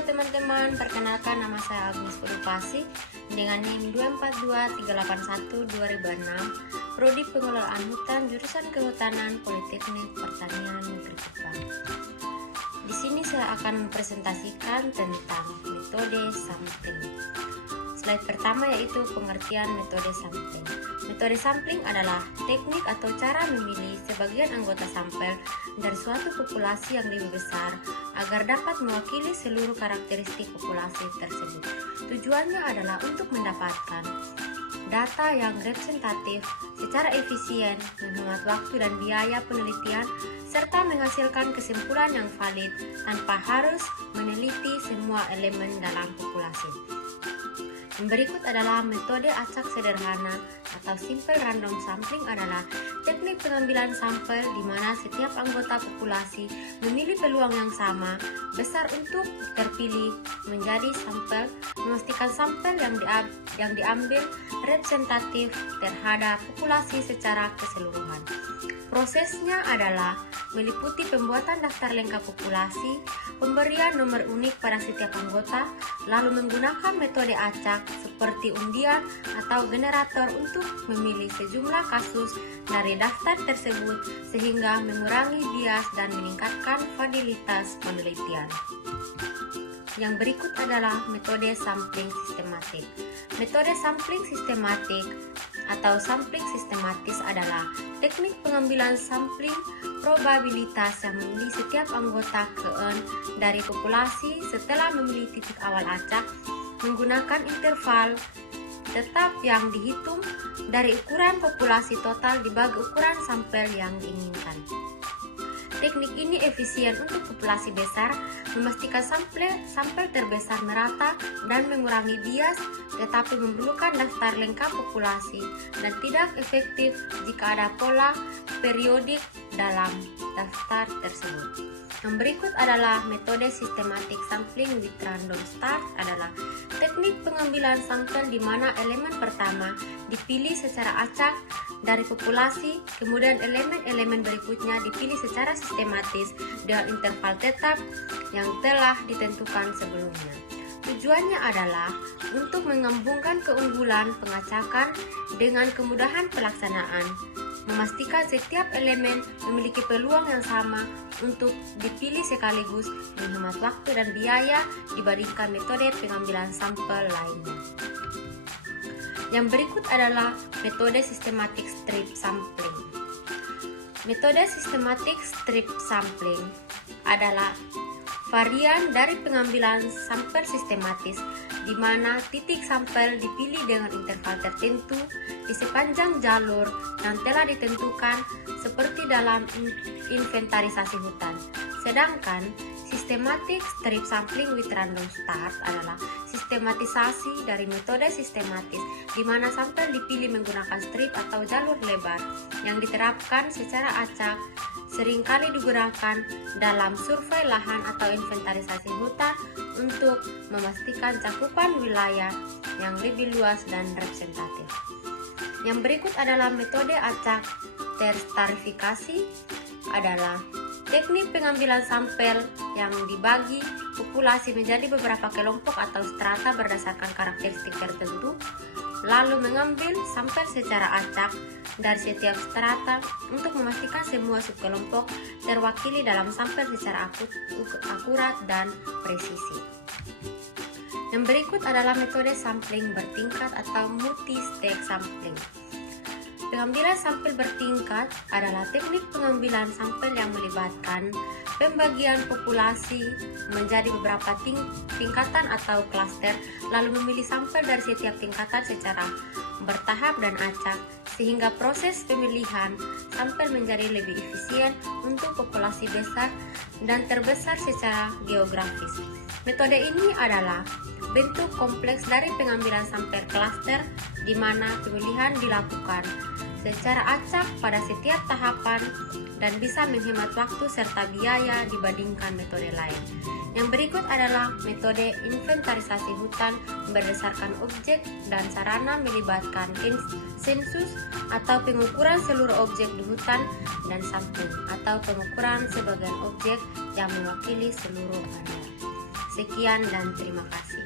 Halo teman-teman, perkenalkan nama saya Agnes Pudupasi dengan NIM 242381-2006, Prodi Pengelolaan Hutan, jurusan Kehutanan, Politeknik Pertanian Negeri Kupang. Di sini saya akan mempresentasikan tentang metode sampling. Slide pertama yaitu pengertian metode sampling. Metode sampling adalah teknik atau cara memilih sebagian anggota sampel dari suatu populasi yang lebih besar agar dapat mewakili seluruh karakteristik populasi tersebut. Tujuannya adalah untuk mendapatkan data yang representatif secara efisien, menghemat waktu dan biaya penelitian, serta menghasilkan kesimpulan yang valid tanpa harus meneliti semua elemen dalam populasi. Yang berikut adalah metode acak sederhana atau simple random sampling adalah teknik pengambilan sampel di mana setiap anggota populasi memilih peluang yang sama besar untuk terpilih menjadi sampel, memastikan sampel yang diambil representatif terhadap populasi secara keseluruhan. Prosesnya adalah meliputi pembuatan daftar lengkap populasi, pemberian nomor unik pada setiap anggota, lalu menggunakan metode acak seperti undian atau generator untuk memilih sejumlah kasus dari daftar tersebut sehingga mengurangi bias dan meningkatkan validitas penelitian. Yang berikut adalah metode sampling sistematik. Metode sampling sistematik atau sampling sistematis adalah teknik pengambilan sampling probabilitas yang memilih setiap anggota keun dari populasi setelah memilih titik awal acak menggunakan interval tetap yang dihitung dari ukuran populasi total dibagi ukuran sampel yang diinginkan. Teknik ini efisien untuk populasi besar, memastikan sampel terbesar merata dan mengurangi bias, tetapi memerlukan daftar lengkap populasi dan tidak efektif jika ada pola periodik dalam daftar tersebut. Yang berikut adalah metode systematic sampling with random start adalah teknik pengambilan sampel di mana elemen pertama dipilih secara acak dari populasi, kemudian elemen-elemen berikutnya dipilih secara sistematis dengan interval tetap yang telah ditentukan sebelumnya. Tujuannya adalah untuk mengembangkan keunggulan pengacakan dengan kemudahan pelaksanaan, memastikan setiap elemen memiliki peluang yang sama untuk dipilih sekaligus, menghemat waktu dan biaya dibandingkan metode pengambilan sampel lainnya. Yang berikut adalah metode systematic strip sampling. Metode systematic strip sampling adalah varian dari pengambilan sampel sistematis di mana titik sampel dipilih dengan interval tertentu di sepanjang jalur yang telah ditentukan seperti dalam inventarisasi hutan. Sedangkan systematic strip sampling with random start adalah sistematisasi dari metode sistematis di mana sampel dipilih menggunakan strip atau jalur lebar yang diterapkan secara acak, seringkali digunakan dalam survei lahan atau inventarisasi hutan untuk memastikan cakupan wilayah yang lebih luas dan representatif. Yang berikut adalah metode acak terstratifikasi adalah teknik pengambilan sampel yang dibagi populasi menjadi beberapa kelompok atau strata berdasarkan karakteristik tertentu, lalu mengambil sampel secara acak dari setiap strata untuk memastikan semua subkelompok terwakili dalam sampel secara akurat dan presisi. Yang berikut adalah metode sampling bertingkat atau multi-step sampling. Pengambilan sampel bertingkat adalah teknik pengambilan sampel yang melibatkan pembagian populasi menjadi beberapa tingkatan atau klaster, lalu memilih sampel dari setiap tingkatan secara bertahap dan acak, sehingga proses pemilihan sampel menjadi lebih efisien untuk populasi besar dan terbesar secara geografis. Metode ini adalah bentuk kompleks dari pengambilan sampel klaster di mana pemilihan dilakukan secara acak pada setiap tahapan dan bisa menghemat waktu serta biaya dibandingkan metode lain. Yang berikut adalah metode inventarisasi hutan berdasarkan objek dan sarana melibatkan sensus atau pengukuran seluruh objek di hutan dan sampling atau pengukuran sebagian objek yang mewakili seluruh area. Sekian dan terima kasih.